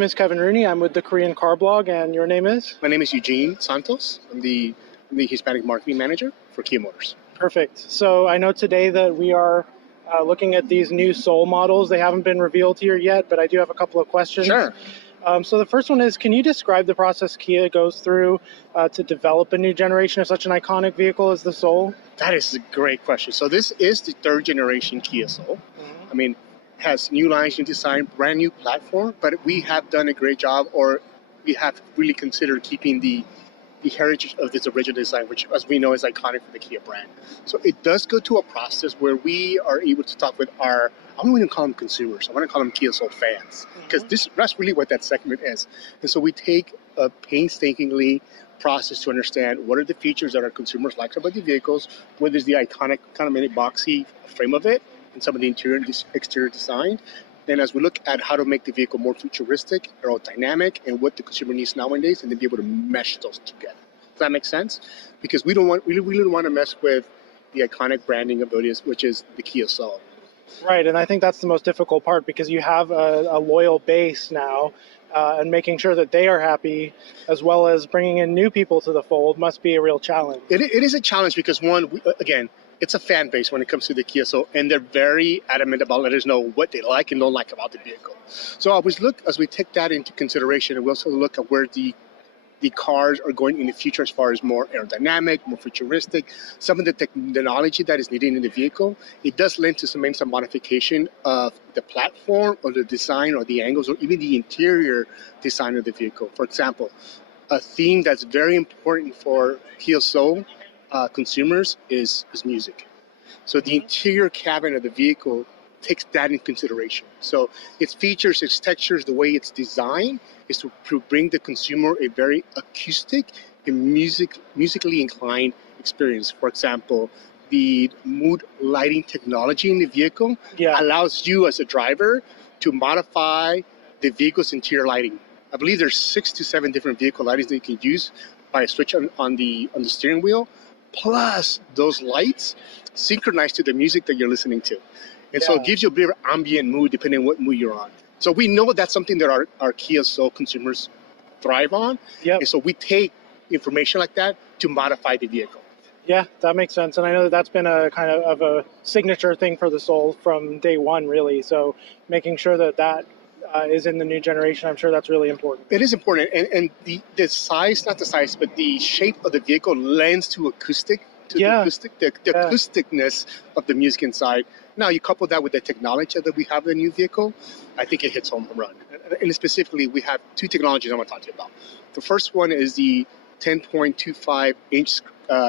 name is Kevin Rooney. I'm with the Korean Car Blog, and your name is? My name is Eugene Santos. I'm the Hispanic Marketing Manager for Kia Motors. Perfect. So I know today that we are looking at these new Soul models. They haven't been revealed here yet, but I do have a couple of questions. Sure. So the first one is, can you describe the process Kia goes through to develop a new generation of such an iconic vehicle as the Soul? That is a great question. So this is the third generation Kia Soul. I mean, has new lines, new design, brand new platform, but we have done a great job, or we have really considered keeping the heritage of this original design, which, as we know, is iconic for the Kia brand. So it does go to a process where we are able to talk with our, I don't want to call them consumers, I want to call them Kia Soul fans, because that's really what that segment is. And so we take a painstakingly process to understand what are the features that our consumers like about the vehicles, what is the iconic kind of mini boxy frame of it, and some of the interior and exterior design. Then as we look at how to make the vehicle more futuristic, aerodynamic, and what the consumer needs nowadays, and then be able to mesh those together. Does that make sense? Because we really don't want to mess with the iconic branding abilities, which is the Kia Soul. Right, and I think that's the most difficult part, because you have a loyal base now, and making sure that they are happy, as well as bringing in new people to the fold, must be a real challenge. It is a challenge because, one, again, it's a fan base when it comes to the Kia Soul, and they're very adamant about letting us know what they like and don't like about the vehicle. So as we take that into consideration, and we also look at where the cars are going in the future as far as more aerodynamic, more futuristic, some of the technology that is needed in the vehicle, it does lend to some modification of the platform or the design or the angles or even the interior design of the vehicle. For example, a theme that's very important for Kia Soul consumers is music. So the interior cabin of the vehicle takes that into consideration. So its features, its textures, the way it's designed is to bring the consumer a very acoustic and musically inclined experience. For example, the mood lighting technology in the vehicle allows you as a driver to modify the vehicle's interior lighting. I believe there's 6 to 7 different vehicle lightings that you can use by a switch on the steering wheel. Plus, those lights synchronize to the music that you're listening to. And so it gives you a bit of ambient mood depending on what mood you're on. So we know that's something that our Kia Soul consumers thrive on. And so we take information like that to modify the vehicle. Yeah, that makes sense. And I know that's been a kind of a signature thing for the Soul from day one, really. So making sure that is in the new generation, I'm sure that's really important. It is important. And the size, not the size, but the shape of the vehicle lends to acoustic, the acousticness of the music inside. Now, you couple that with the technology that we have in the new vehicle, I think it hits home run. And specifically, we have 2 technologies I want to talk to you about. The first one is the 10.25-inch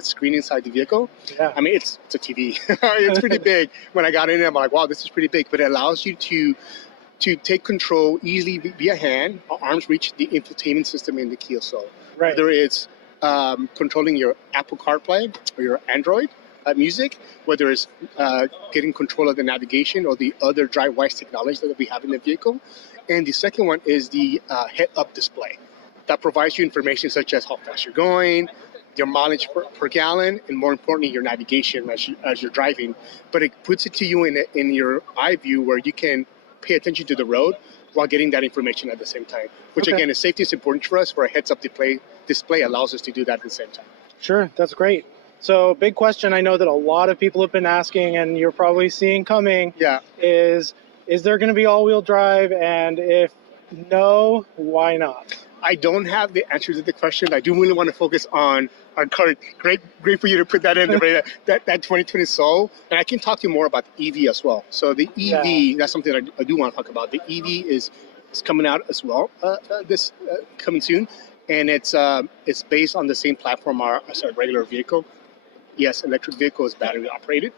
screen inside the vehicle. I mean, it's a TV. It's pretty big. When I got in there, I'm like, wow, this is pretty big. But it allows you to take control easily via hand, arm's reach, the infotainment system in the Kia Soul. Right. Whether it's controlling your Apple CarPlay or your Android music, whether it's getting control of the navigation or the other DriveWise technology that we have in the vehicle. And the second one is the head-up display that provides you information such as how fast you're going, your mileage per gallon, and more importantly, your navigation as you're driving. But it puts it to you in your eye view where you can pay attention to the road while getting that information at the same time, which again, is safety is important for us, for a heads-up display allows us to do that at the same time. Sure, that's great. So big question I know that a lot of people have been asking, and you're probably seeing coming, is there going to be all-wheel drive? And if no, why not? I don't have the answer to the question. I do really want to focus on our current. Great for you to put that in there, that 2020 Soul. And I can talk to you more about the EV as well. So the EV, that's something I do want to talk about. The EV is coming out as well, coming soon. And it's based on the same platform as our regular vehicle. Yes, electric vehicle is battery operated.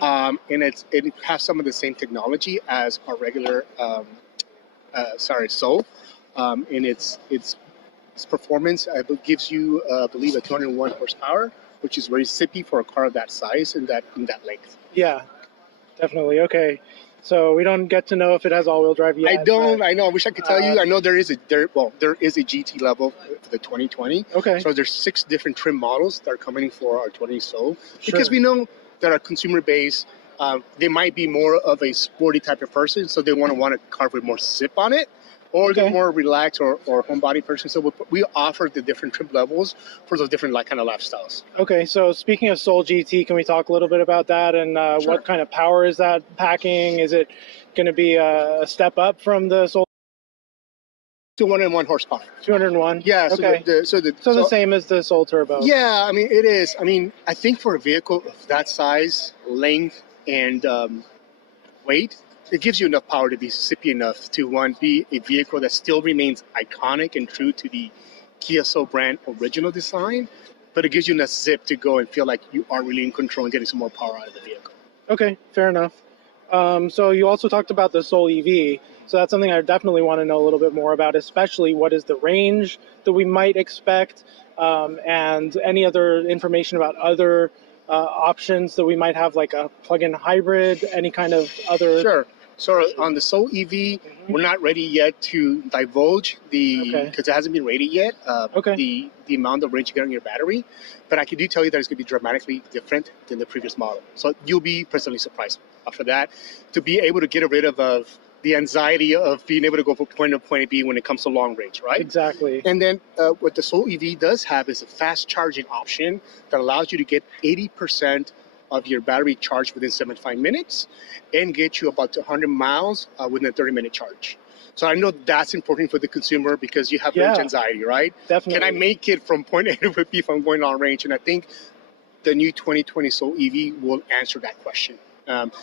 And it has some of the same technology as our regular Soul. And its performance gives you, I believe, a 201 horsepower, which is very zippy for a car of that size and that length. Yeah, definitely. Okay, so we don't get to know if it has all-wheel drive yet. I don't. I know. I wish I could tell you. I know there is a GT level for the 2020. Okay. So there's 6 different trim models that are coming for our 20 Soul because we know that our consumer base, they might be more of a sporty type of person, so they want a car with more zip on it. or Okay. they're more relaxed or homebody person. So we offer the different trim levels for those different kind of lifestyles. Okay, so speaking of Soul GT, can we talk a little bit about that and Sure. what kind of power is that packing? Is it going to be a step up from the Soul? 201 horsepower. 201. Yeah. Okay. So the same as the Soul Turbo. Yeah, I mean it is. I mean, I think for a vehicle of that size, length, and weight, it gives you enough power to be zippy enough to be a vehicle that still remains iconic and true to the Kia Soul brand original design, but it gives you enough zip to go and feel like you are really in control and getting some more power out of the vehicle. Okay, fair enough. So you also talked about the Soul EV. So that's something I definitely want to know a little bit more about, especially what is the range that we might expect, and any other information about other options that we might have, like a plug-in hybrid, any kind of other. Sure. So on the Soul EV, we're not ready yet to divulge because it hasn't been rated yet. The amount of range you get on your battery, but I can tell you that it's going to be dramatically different than the previous model. So you'll be pleasantly surprised after that to be able to get rid of the anxiety of being able to go from point A to point B when it comes to long range, right? Exactly. And then what the Soul EV does have is a fast charging option that allows you to get 80% of your battery charged within 75 minutes and get you about 100 miles within a 30-minute charge. So I know that's important for the consumer because you have range anxiety, right? Definitely. Can I make it from point A to point B if I'm going long range? And I think the new 2020 Soul EV will answer that question.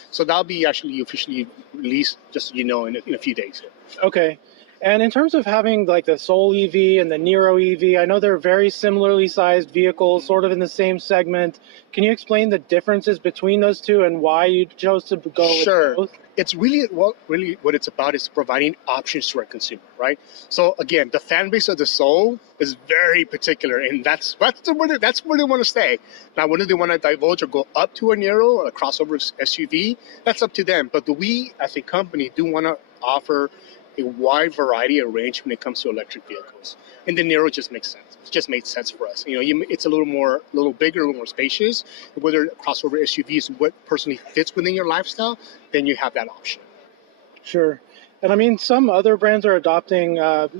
So that'll be actually officially released, just so you know, in a few days. Okay. And in terms of having like the Soul EV and the Nero EV, I know they're very similarly sized vehicles, sort of in the same segment. Can you explain the differences between those two and why you chose to go with both? It's really what it's about is providing options to our consumer, right? So again, the fan base of the Soul is very particular, and that's where they want to stay. Now, whether they want to divulge or go up to a Nero or a crossover SUV, that's up to them. But we, as a company, do want to offer a wide variety of range when it comes to electric vehicles, and the Nero just makes sense. It just made sense for us. It's a little bigger, a little more spacious. Whether a crossover SUV is what personally fits within your lifestyle, then you have that option. Sure. And I mean, some other brands are adopting,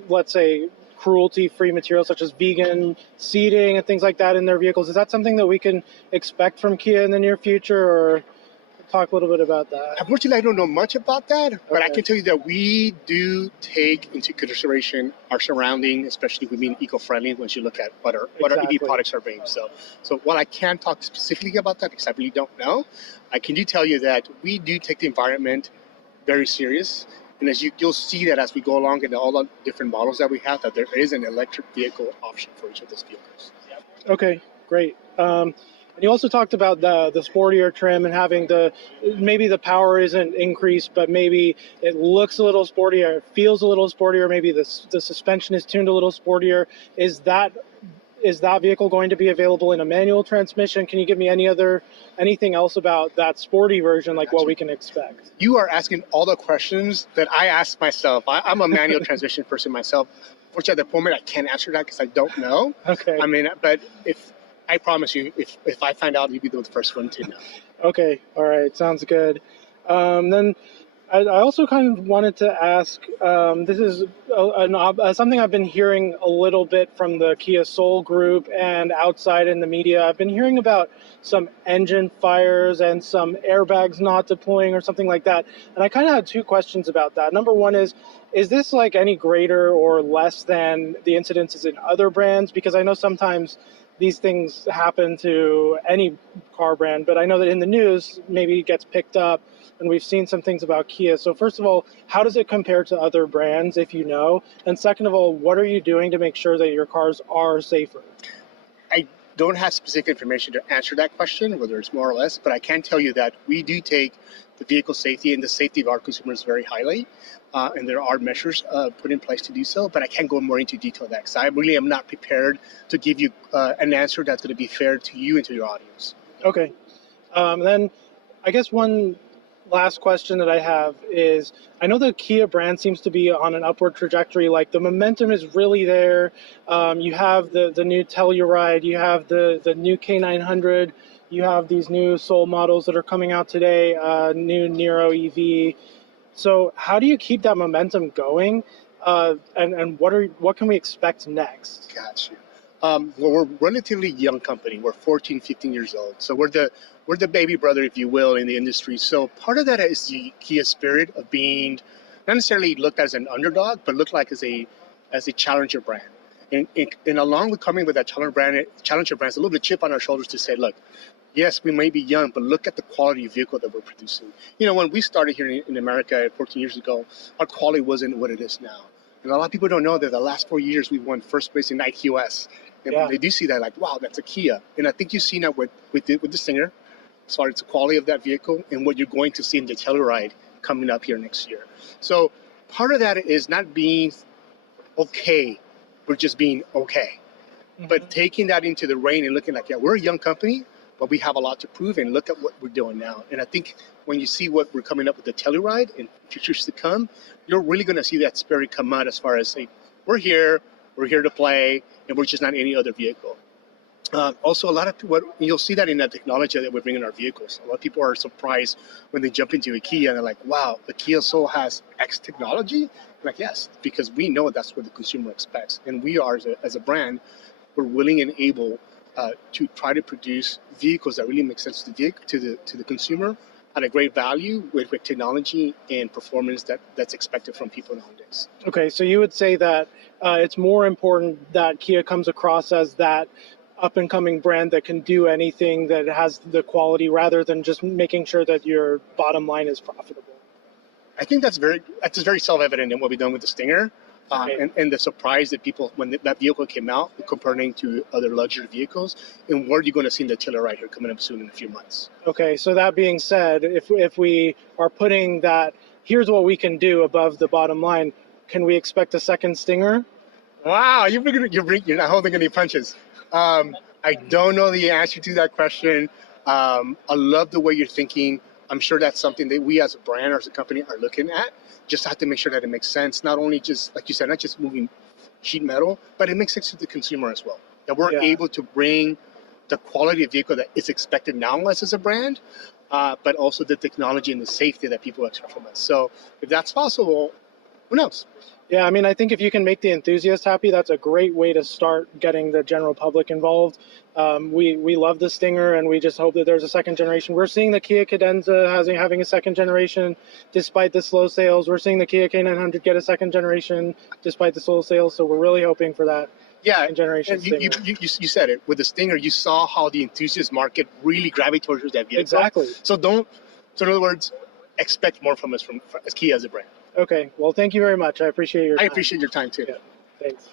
let's say, cruelty-free materials such as vegan seating and things like that in their vehicles. Is that something that we can expect from Kia in the near future, or talk a little bit about that? Unfortunately, I don't know much about that, but I can tell you that we do take into consideration our surrounding, especially with being eco-friendly once you look at what our EV products are being. So while I can't talk specifically about that because I really don't know, I can tell you that we do take the environment very serious. And as you'll see that as we go along in all the different models that we have, that there is an electric vehicle option for each of those vehicles. Okay, great. And you also talked about the sportier trim and having maybe the power isn't increased, but maybe it looks a little sportier, it feels a little sportier, maybe the suspension is tuned a little sportier. Is that vehicle going to be available in a manual transmission? Can you give me anything else about that sporty version, like what we can expect? You are asking all the questions that I asked myself. I'm a manual transmission person myself. Fortunately, at the moment, I can't answer that because I don't know. Okay. I mean, but I promise you, if I find out, you'll be the first one to know. Okay. All right. Sounds good. Then I also kind of wanted to ask, this is something I've been hearing a little bit from the Kia Soul group and outside in the media. I've been hearing about some engine fires and some airbags not deploying or something like that. And I kind of had two questions about that. Number one is this like any greater or less than the incidences in other brands? Because I know sometimes these things happen to any car brand, but I know that in the news, maybe it gets picked up, and we've seen some things about Kia. So first of all, how does it compare to other brands, if you know? And second of all, what are you doing to make sure that your cars are safer? I don't have specific information to answer that question, whether it's more or less, but I can tell you that we do take the vehicle safety and the safety of our consumers very highly. And there are measures put in place to do so, but I can't go more into detail of that because I really am not prepared to give you an answer that's going to be fair to you and to your audience. Okay. Then I guess one last question that I have is, I know the Kia brand seems to be on an upward trajectory. Like the momentum is really there. You have the new Telluride, you have the new K900, you have these new Soul models that are coming out today, new Nero EV. So how do you keep that momentum going? And what can we expect next? Gotcha. Well, we're a relatively young company. We're 14, 15 years old. So we're the baby brother, if you will, in the industry. So part of that is the Kia spirit of being not necessarily looked at as an underdog, but looked like as a challenger brand. And along with coming with that challenger brand, it's a little bit chip on our shoulders to say, look, yes, we may be young, but look at the quality of vehicle that we're producing. You know, when we started here in America 14 years ago, our quality wasn't what it is now. And a lot of people don't know that the last 4 years we won first place in IQS. And when they do see that, like, wow, that's a Kia. And I think you've seen that with the Stinger, as far as the quality of that vehicle and what you're going to see in the Telluride coming up here next year. So part of that is not being okay, but just being okay. Mm-hmm. But taking that into the reign and looking like, yeah, we're a young company, but we have a lot to prove, and look at what we're doing now. And I think when you see what we're coming up with the Telluride and futures to come, you're really going to see that spirit come out as far as saying, we're here to play, and we're just not any other vehicle. Also, a lot of what you'll see that in the technology that we bring in our vehicles. A lot of people are surprised when they jump into a Kia and they're like, wow, the Kia Soul has X technology? I'm like, yes, because we know that's what the consumer expects. And we are, as a brand, we're willing and able to try to produce vehicles that really make sense to the consumer at a great value with technology and performance that's expected from people nowadays. Okay, so you would say that it's more important that Kia comes across as that up-and-coming brand that can do anything, that has the quality, rather than just making sure that your bottom line is profitable. I think that's very self-evident in what we've done with the Stinger. And the surprise that people, when that vehicle came out, comparing to other luxury vehicles, and what are you going to see in the Telluride here coming up soon in a few months? Okay, so that being said, if we are putting that, here's what we can do above the bottom line, can we expect a second Stinger? Wow, you're not holding any punches. I don't know the answer to that question. I love the way you're thinking. I'm sure that's something that we as a brand or as a company are looking at. Just have to make sure that it makes sense. Not only just, like you said, not just moving sheet metal, but it makes sense to the consumer as well. That we're able to bring the quality of vehicle that is expected now as a brand, but also the technology and the safety that people expect from us. So if that's possible, who knows? Yeah, I mean, I think if you can make the enthusiast happy, that's a great way to start getting the general public involved. We love the Stinger, and we just hope that there's a second generation. We're seeing the Kia Cadenza having a second generation despite the slow sales. We're seeing the Kia K900 get a second generation despite the slow sales, so we're really hoping for that second generation Stinger. You said it. With the Stinger, you saw how the enthusiast market really gravitated towards that vehicle. Exactly. So in other words, expect more from us as Kia as a brand. Okay. Well, thank you very much. I appreciate your time. I appreciate your time, too. Yeah. Thanks.